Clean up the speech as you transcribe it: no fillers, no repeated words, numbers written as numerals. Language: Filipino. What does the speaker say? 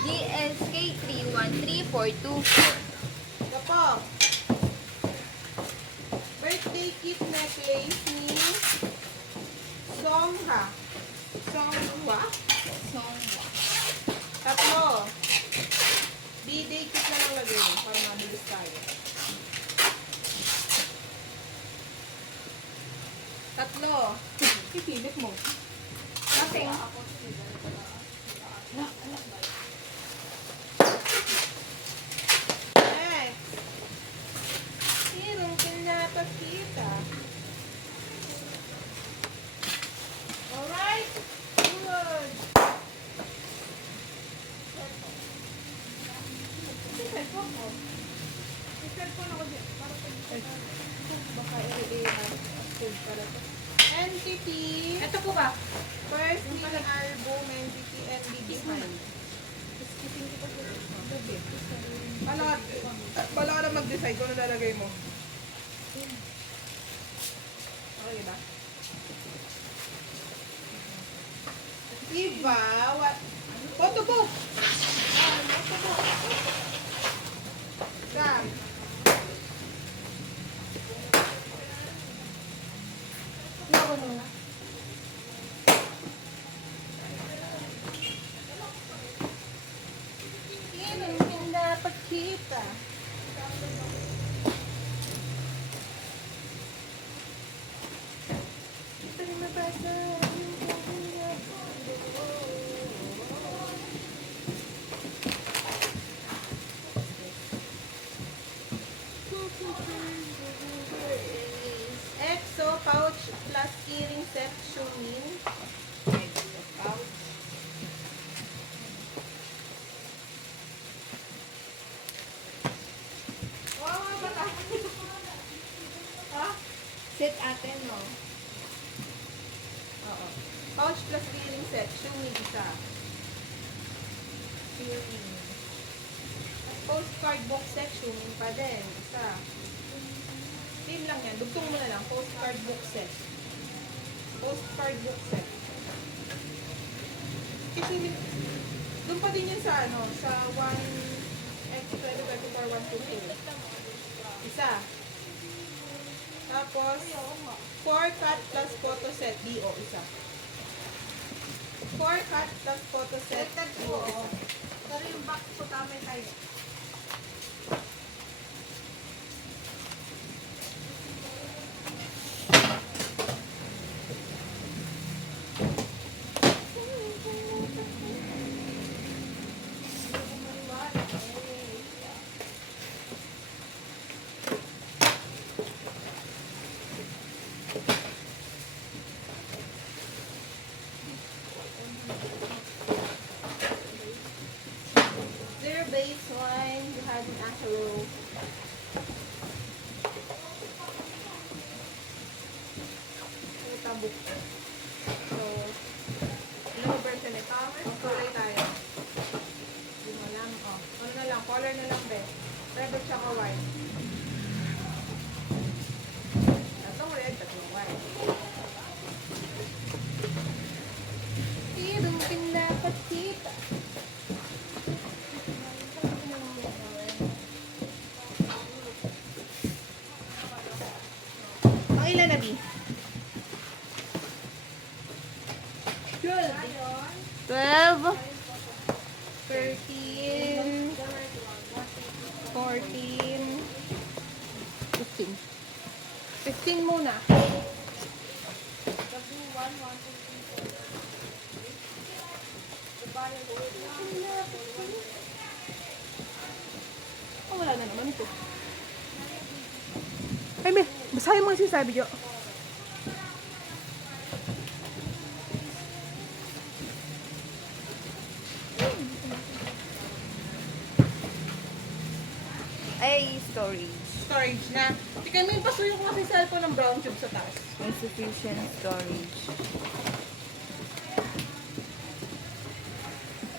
GSK 31342. Ito po. Birthday kit necklace ni Songha. Songwa. Songwa. Tatlo. B-day kit na lang lagay mo para mabilis tayo. Tatlo. Ipilit mo. Kasi, Next. Sinong pinapakita? Alright. Good. Cellphone mo. May cellphone ako dyan. Para baka i-active pala to. Entity. ito po ba? First name album, entity, NBD file. Pala ka na mag-decide kung ano lalagay mo. Okay ba? Diba? What? Photo book! Photo book! Sam! Naku muna. Sinong pinapakita? Ito rin mabasa. EXO pouch plus keyring set Shumin. EXO pouch. Wow, mga bata. Ha? Set ate, no? Oo. Pouch plus keyring set Shumin isa. Keyring. At postcard box set Shumin pa din. Isa. Same lang yan. Dugtong mo na lang. Postcard book set. Postcard book set. Kasi doon pa din yan sa ano, sa 1x2024-122. Isa. Tapos 4 cut plus photo set DO isa. 4 cut plus photo set DO isa. Pero yung box ko tama tayo. Zero baseline, you have an Asaro. Tabuk. So, ano version ito? Kulay tayo. Hindi mo alam. Oh, ano na lang, color na lang, be. Red at saka white. Tatong red, tatong white. Sinong pinapakita? Ang ilan na, Bi? 12. 13, 14, 15. 15 muna. Oh, wala na naman ito. Ay, may, basahin mo yung sinasabi, Jo. Ay, storage. Storage na. Tika mo yung pasuyo ko kasi cellphone ng brown tube sa taas. Insufficient storage.